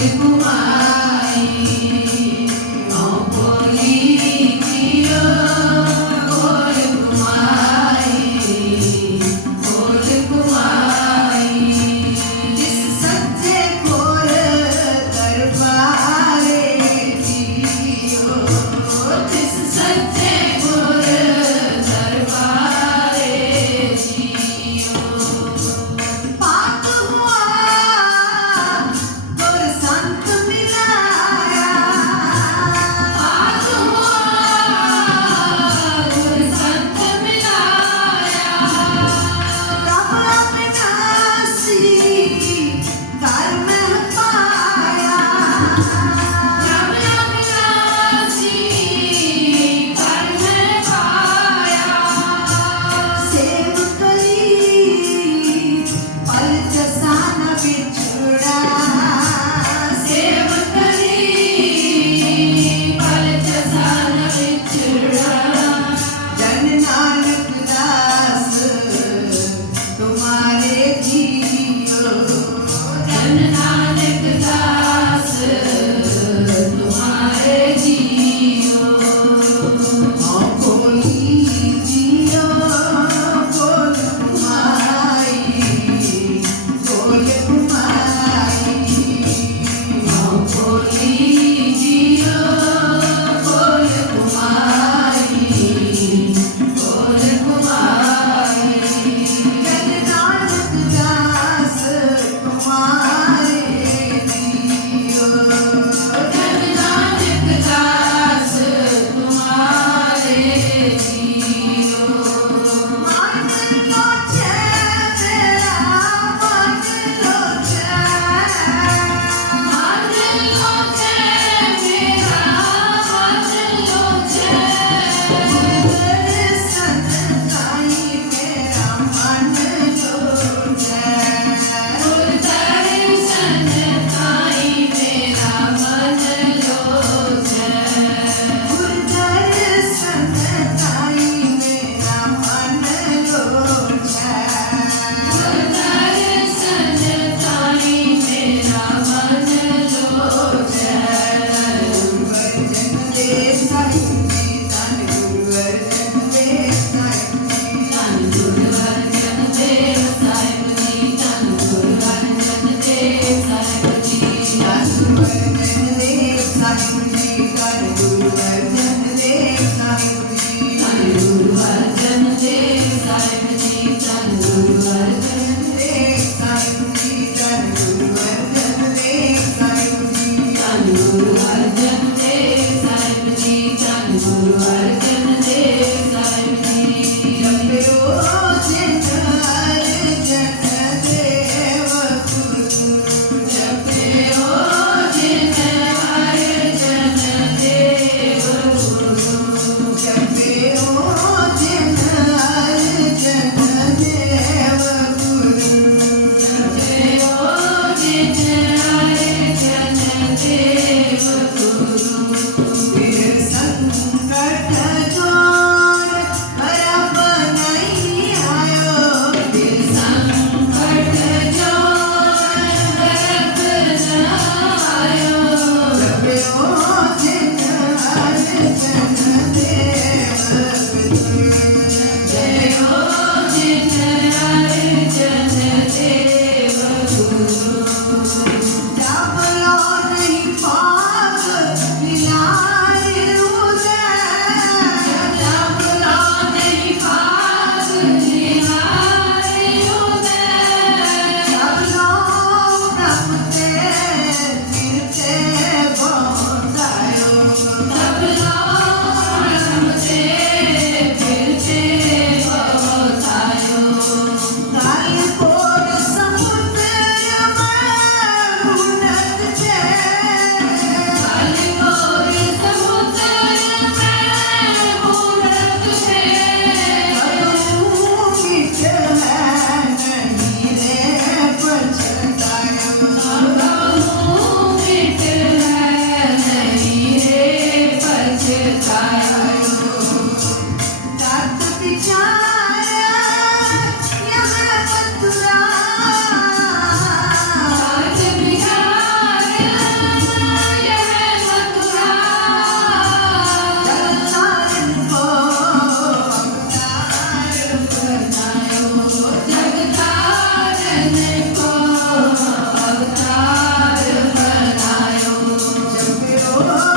you Oh,